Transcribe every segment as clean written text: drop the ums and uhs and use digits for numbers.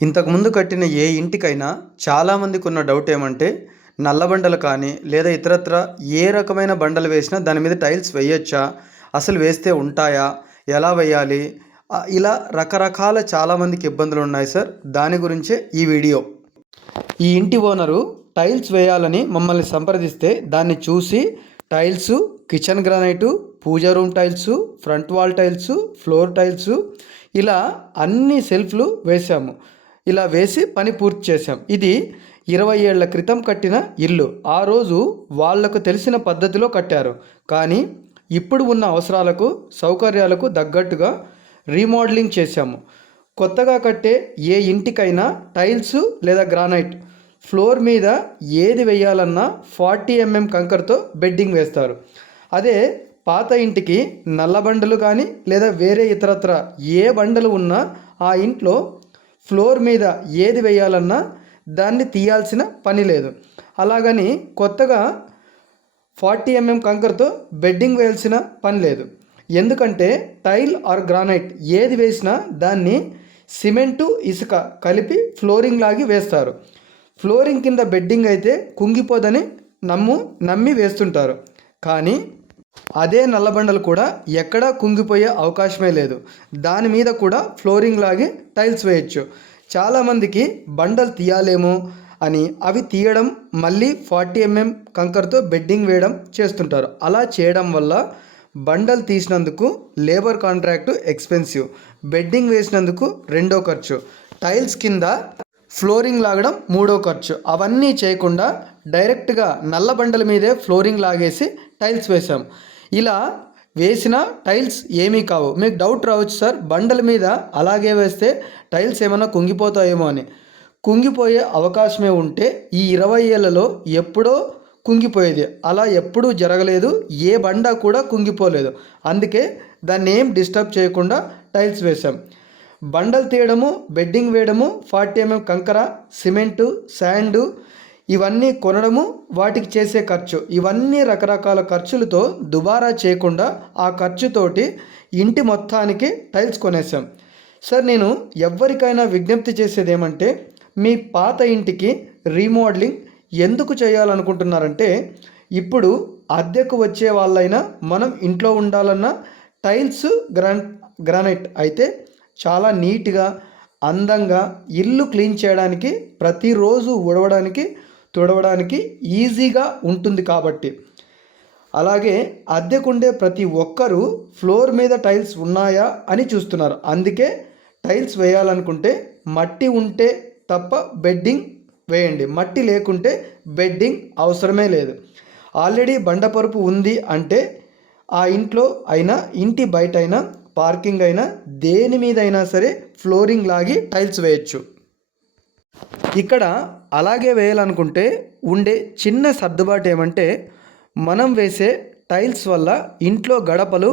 ఇంతకుముందు కట్టిన ఏ ఇంటికైనా చాలామందికి ఉన్న డౌట్ ఏమంటే నల్ల బండలు కానీ లేదా ఇతరత్ర ఏ రకమైన బండలు వేసినా దాని మీద టైల్స్ వేయొచ్చా, అసలు వేస్తే ఉంటాయా, ఎలా వేయాలి, ఇలా రకరకాల చాలామందికి ఇబ్బందులు ఉన్నాయి సార్. దాని గురించే ఈ వీడియో. ఈ ఇంటి ఓనరు టైల్స్ వేయాలని మమ్మల్ని సంప్రదిస్తే దాన్ని చూసి tiles, kitchen granite, puja room tiles, front wall tiles, floor tiles, ఇలా అన్ని సెల్ఫ్లు వేసాము. ఇలా వేసి పని పూర్తి చేశాం. ఇది 20 ఏళ్ల క్రితం కట్టిన ఇల్లు. ఆ రోజు వాళ్లకు తెలిసిన పద్ధతిలో కట్టారు. కానీ ఇప్పుడు ఉన్న అవసరాలకు, సౌకర్యాలకు తగ్గట్టుగా రీమోడలింగ్ చేశాము. కొత్తగా కట్టే ఏ ఇంటికైనా టైల్స్ లేదా గ్రానైట్ ఫ్లోర్ మీద ఏది వేయాలన్నా 40 mm కంకరతో బెడ్డింగ్ వేస్తారు. అదే పాత ఇంటికి నల్ల బండలు కానీ లేదా వేరే ఇతరత్ర ఏ బండలు ఉన్నా ఆ ఇంట్లో ఫ్లోర్ మీద ఏది వేయాలన్నా దాన్ని తీయాల్సిన పని లేదు. అలాగని కొత్తగా 40 mm కంకరతో బెడ్డింగ్ వేయాల్సిన పని లేదు. ఎందుకంటే టైల్ ఆర్ గ్రానైట్ ఏది వేసినా దాన్ని సిమెంటు, ఇసుక కలిపి ఫ్లోరింగ్ లాగి వేస్తారు. ఫ్లోరింగ్ కింద బెడ్డింగ్ అయితే కుంగిపోదని నమ్మి వేస్తుంటారు. కానీ అదే నల్లబండలు కూడా ఎక్కడా కుంగిపోయే అవకాశమే లేదు. దాని మీద కూడా ఫ్లోరింగ్ లాగే టైల్స్ వేయచ్చు. చాలామందికి బండలు తీయాలేమో అని అవి తీయడం, మళ్ళీ 40 mm కంకరతో బెడ్డింగ్ వేయడం చేస్తుంటారు. అలా చేయడం వల్ల బండలు తీసినందుకు లేబర్ కాంట్రాక్టు ఎక్స్పెన్సివ్, బెడ్డింగ్ వేసినందుకు రెండో ఖర్చు, టైల్స్ కింద ఫ్లోరింగ్ లాగడం మూడో ఖర్చు. అవన్నీ చేయకుండా డైరెక్ట్గా నల్ల బండల మీదే ఫ్లోరింగ్ లాగేసి టైల్స్ వేసాం. ఇలా వేసిన టైల్స్ ఏమీ కావు. మీకు డౌట్ రావచ్చు, సార్ బండల మీద అలాగే వేస్తే టైల్స్ ఏమైనా కుంగిపోతాయేమో అని. కుంగిపోయే అవకాశమే ఉంటే ఈ 20 ఏళ్లలో ఎప్పుడో కుంగిపోయేది. అలా ఎప్పుడూ జరగలేదు. ఏ బండ కూడా కుంగిపోలేదు. అందుకే దాన్ని ఏం డిస్టర్బ్ చేయకుండా టైల్స్ వేసాం. బండలు తీయడము, బెడ్డింగ్ వేయడము, 40 mm కంకర, సిమెంటు, శాండు ఇవన్నీ కొనడము, వాటికి చేసే ఖర్చు, ఇవన్నీ రకరకాల ఖర్చులతో దుబారా చేయకుండా ఆ ఖర్చుతోటి ఇంటి మొత్తానికి టైల్స్ కొనేసాం. సార్, నేను ఎవరికైనా విజ్ఞప్తి చేసేది ఏమంటే, మీ పాత ఇంటికి రీమోడలింగ్ ఎందుకు చేయాలనుకుంటున్నారంటే, ఇప్పుడు అద్దెకు వచ్చే వాళ్ళైనా మనం ఇంట్లో ఉండాలన్నా టైల్స్, గ్రానైట్ అయితే చాలా నీట్గా, అందంగా ఇల్లు క్లీన్ చేయడానికి, ప్రతిరోజు తుడవడానికి ఈజీగా ఉంటుంది కాబట్టి. అలాగే అద్దెకుండే ప్రతి ఒక్కరూ ఫ్లోర్ మీద టైల్స్ ఉన్నాయా అని చూస్తున్నారు. అందుకే టైల్స్ వేయాలనుకుంటే మట్టి ఉంటే తప్ప బెడ్డింగ్ వేయండి. మట్టి లేకుంటే బెడ్డింగ్ అవసరమే లేదు. ఆల్రెడీ బండపరుపు ఉంది అంటే ఆ ఇంట్లో అయినా, ఇంటి బయట అయినా, పార్కింగ్ అయినా, దేని మీద అయినా సరే ఫ్లోరింగ్ లాగి టైల్స్ వేయచ్చు. ఇక్కడ అలాగే వేయాలనుకుంటే ఉండే చిన్న సర్దుబాటు ఏమంటే, మనం వేసే టైల్స్ వల్ల ఇంట్లో గడపలు,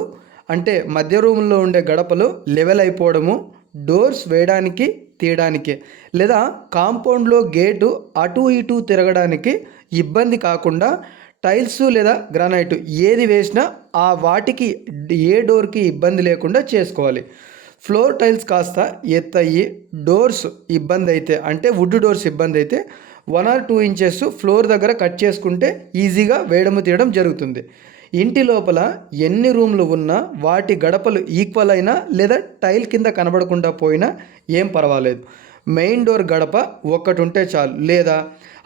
అంటే మధ్య రూమ్లో ఉండే గడపలు లెవెల్ అయిపోవడము, డోర్స్ వేయడానికి తీయడానికి లేదా కాంపౌండ్లో గేటు అటు ఇటు తిరగడానికి ఇబ్బంది కాకుండా టైల్స్ లేదా గ్రానైట్ ఏది వేసినా ఆ వాటికి ఏ డోర్కి ఇబ్బంది లేకుండా చేసుకోవాలి. ఫ్లోర్ టైల్స్ కాస్త ఎత్తయ్యి డోర్స్ ఇబ్బంది అయితే, అంటే వుడ్ డోర్స్ ఇబ్బంది అయితే 1 or 2 inches ఫ్లోర్ దగ్గర కట్ చేసుకుంటే ఈజీగా వేయడము తీయడం జరుగుతుంది. ఇంటి లోపల ఎన్ని రూమ్లు ఉన్నా వాటి గడపలు ఈక్వల్ అయినా లేదా టైల్ కింద కనబడకుండా పోయినా ఏం పర్వాలేదు. మెయిన్ డోర్ గడప ఒక్కటి ఉంటే చాలు. లేదా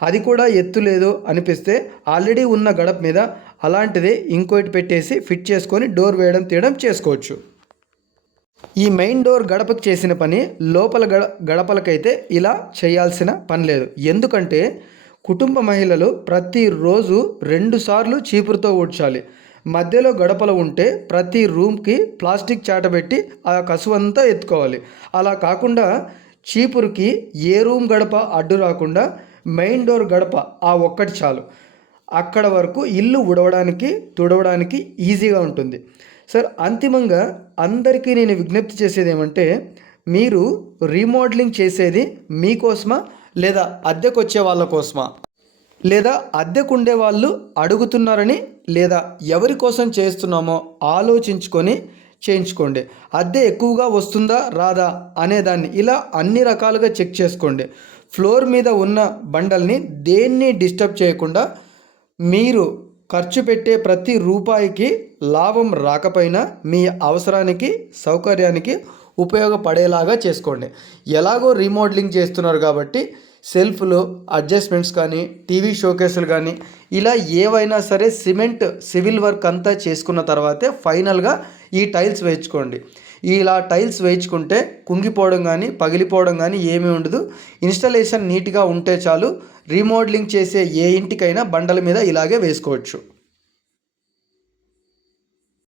అది కూడా ఎత్తు లేదు అనిపిస్తే ఆల్రెడీ ఉన్న గడప మీద అలాంటిదే ఇంకోటి పెట్టేసి ఫిట్ చేసుకొని డోర్ వేయడం తీయడం చేసుకోవచ్చు. ఈ మెయిన్ డోర్ గడపకు చేసిన పని లోపల గడపలకైతే ఇలా చేయాల్సిన పని లేదు. ఎందుకంటే కుటుంబ మహిళలు ప్రతిరోజు 2 సార్లు చీపురుతో ఊడ్చాలి. మధ్యలో గడపలు ఉంటే ప్రతి రూమ్కి ప్లాస్టిక్ చాటబెట్టి ఆ కసువంతా ఎత్తుకోవాలి. అలా కాకుండా చీపురుకి ఏ రూమ్ గడప అడ్డు రాకుండా మెయిన్ డోర్ గడప ఆ ఒక్కటి చాలు. అక్కడ వరకు ఇల్లు ఉడవడానికి, తుడవడానికి ఈజీగా ఉంటుంది. సార్, అంతిమంగా అందరికీ నేను విజ్ఞప్తి చేసేది ఏమంటే, మీరు రీమోడలింగ్ చేసేది మీకోసమా లేదా అద్దెకు వచ్చే వాళ్ళ కోసమా, లేదా అద్దెకు ఉండే వాళ్ళు అడుగుతున్నారని లేదా ఎవరి కోసం చేస్తున్నామో ఆలోచించుకొని చేయించుకోండి. అద్దె ఎక్కువగా వస్తుందా రాదా అనేదాన్ని ఇలా అన్ని రకాలుగా చెక్ చేసుకోండి. ఫ్లోర్ మీద ఉన్న బండల్ని దేన్ని డిస్టర్బ్ చేయకుండా మీరు ఖర్చు పెట్టే ప్రతి రూపాయికి లాభం రాకపోయినా మీ అవసరానికి సౌకర్యానికి ఉపయోగపడేలాగా చేసుకోండి. ఎలాగో రీమోడలింగ్ చేస్తున్నారు కాబట్టి సెల్ఫ్లు అడ్జస్ట్మెంట్స్ కానీ టీవీ షోకేసులు కానీ ఇలా ఏవైనా సరే సిమెంట్ సివిల్ వర్క్ అంతా చేసుకున్న తర్వాతే ఫైనల్గా ఈ టైల్స్ వేయించుకోండి. ఇలా టైల్స్ వేయించుకుంటే కుంగిపోవడం కానీ పగిలిపోవడం కానీ ఏమీ ఉండదు. ఇన్స్టాలేషన్ నీట్గా ఉంటే చాలు. రీమోడలింగ్ చేసే ఏ ఇంటికైనా బండల మీద ఇలాగే వేసుకోవచ్చు.